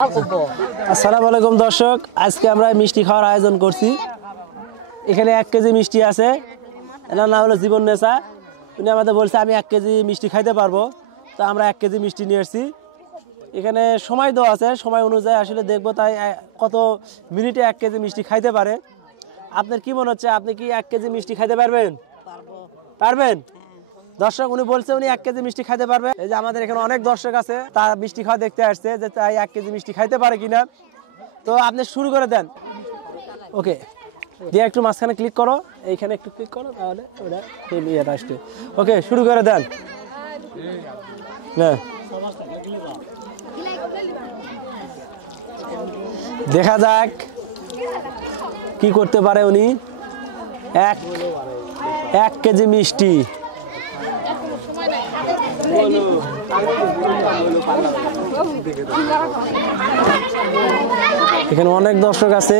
আসসালামু আলাইকুম দর্শক, আজকে আমরা মিষ্টি খাওয়ার আয়োজন করছি। এখানে 1 কেজি মিষ্টি আছে। এনার নাম হলো জীবন নেশা। উনি আমাদের বলছে আমি 1 কেজি মিষ্টি খাইতে পারবো, তো আমরা 1 কেজি মিষ্টি নিয়ে এসেছি। এখানে সময় দেওয়া আছে, সময় অনুযায়ী আসলে দেখবো তাই কত মিনিটে 1 কেজি মিষ্টি খাইতে পারে। আপনার কি মনে হচ্ছে, আপনি কি 1 কেজি মিষ্টি খাইতে পারবেন? পারবেন? দর্শক উনি বলছে উনি 1 কেজি মিষ্টি খাইতে পারবে। এই যে আমাদের এখানে অনেক দর্শক আছে, তারা মিষ্টি খাওয়া দেখতে আসছে যে তাই 1 কেজি মিষ্টি খাইতে পারে কিনা। তো আপনি শুরু করে দেন। ওকে, দিয়ে একটু মাঝখানে ক্লিক করো, এইখানে একটু ক্লিক করো, তাহলে ওটা ইয়েটা আসবে। ওকে, শুরু করে দেন। না দেখা যাক কি করতে পারে উনি। 1 কেজি মিষ্টি। এখানে অনেক দর্শক আছে,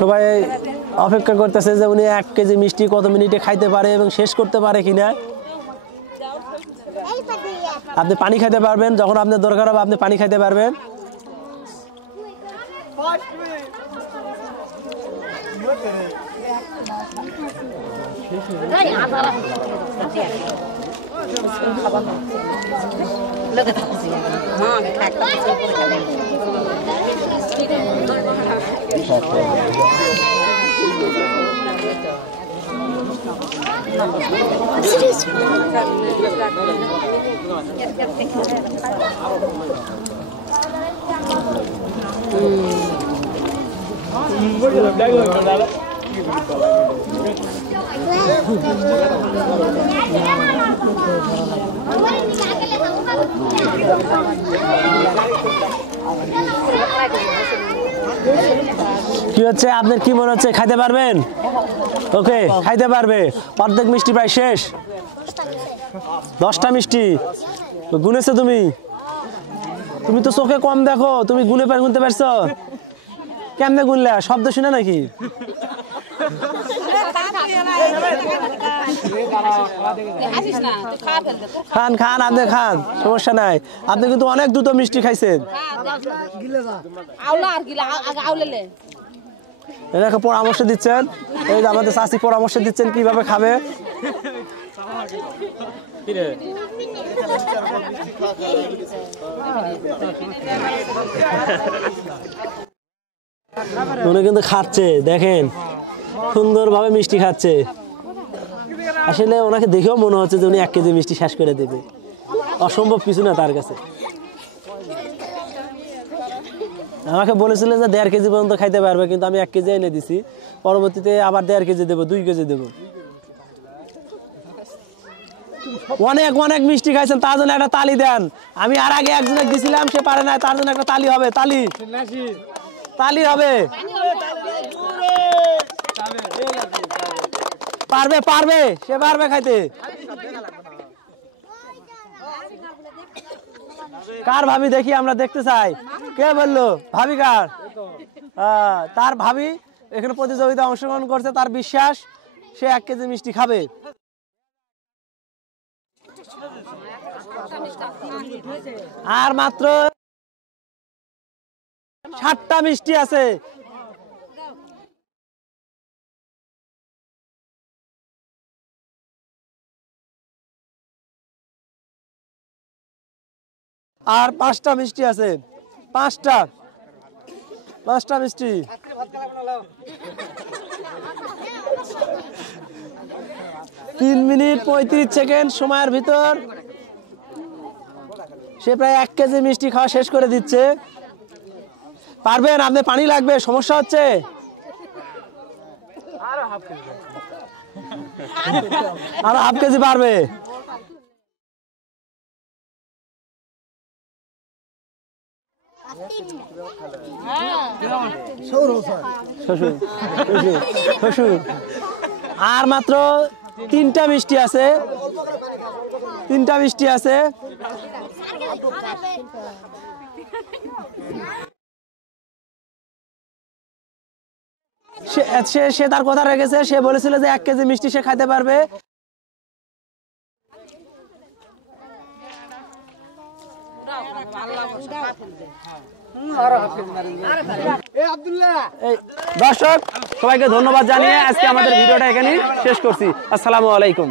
সবাই অপেক্ষা করতেছে যে উনি 1 কেজি মিষ্টি কত মিনিটে খাইতে পারে এবং শেষ করতে পারে কিনা। আপনি পানি খাইতে পারবেন, যখন আপনার দরকার হবে আপনি পানি খাইতে পারবেন। কি হচ্ছে, আপনার কি মনে হচ্ছে, খাইতে পারবেন? ওকে, খাইতে পারবে। অর্ধেক মিষ্টি প্রায় শেষ। 10টা মিষ্টি গুনেছো তুমি? তুমি তো চোখে কম দেখো, তুমি গুনতে পারছো? কেমনে গুনলা? শব্দ শুনে নাকি? খান খান, আপনি খান, সমস্যা নাই। আপনি কিন্তু অনেক দ্রুত মিষ্টি খাইছেন। এনাকে পরামর্শ দিচ্ছেন, এই যে আমাদের চাচি পরামর্শ দিচ্ছেন কিভাবে খাবে। উনি কিন্তু খাচ্ছে, দেখেন সুন্দরভাবে মিষ্টি খাচ্ছে। আসলে ওনাকে দেখেও মনে হচ্ছে যে উনি 1 কেজি মিষ্টি শেষ করে দেবে। অসম্ভব কিছু না তার কাছে। আমাকে বলেছিল যে 1.5 কেজি পর্যন্ত খাইতে পারবে, কিন্তু আমি 1 কেজি এনে দিছি। পরবর্তীতে আবার 1.5 কেজি দেবো, 2 কেজি দেবো। অনেক অনেক মিষ্টি খাইছেন, তার জন্য একটা তালি দেন। আমি আর আগে একজনে দিছিলাম, সে পারে না, তার জন্য একটা তালি হবে। তালি তালি হবে। পারবে পারবে, সে পারবে খাইতে। কার ভাবি দেখি, আমরা দেখতে চাই। কে বললো ভাবি কার? তার ভাবি এখানে প্রতিযোগিতা অংশগ্রহণ করছে, তার বিশ্বাস সে 1 কেজি মিষ্টি খাবে। আর মাত্র 7টা মিষ্টি আছে। আর 5টা মিষ্টি আছে। 5টা মিষ্টি। তিন মিনিট 35 সেকেন্ড সময়ের ভিতর সে প্রায় 1 কেজি মিষ্টি খাওয়া শেষ করে দিচ্ছে। পারবেন? আপনি পানি লাগবে, সমস্যা হচ্ছে? আর হাফ কেজি পারবে। আর মাত্র 3টা মিষ্টি আছে। 3টা মিষ্টি আছে। সে তার কথা রেখেছে, সে বলেছিল যে 1 কেজি মিষ্টি সে খাইতে পারবে। এই দর্শক সবাইকে ধন্যবাদ জানিয়ে আজকে আমাদের ভিডিওটা এখানে শেষ করছি। আসসালামু আলাইকুম।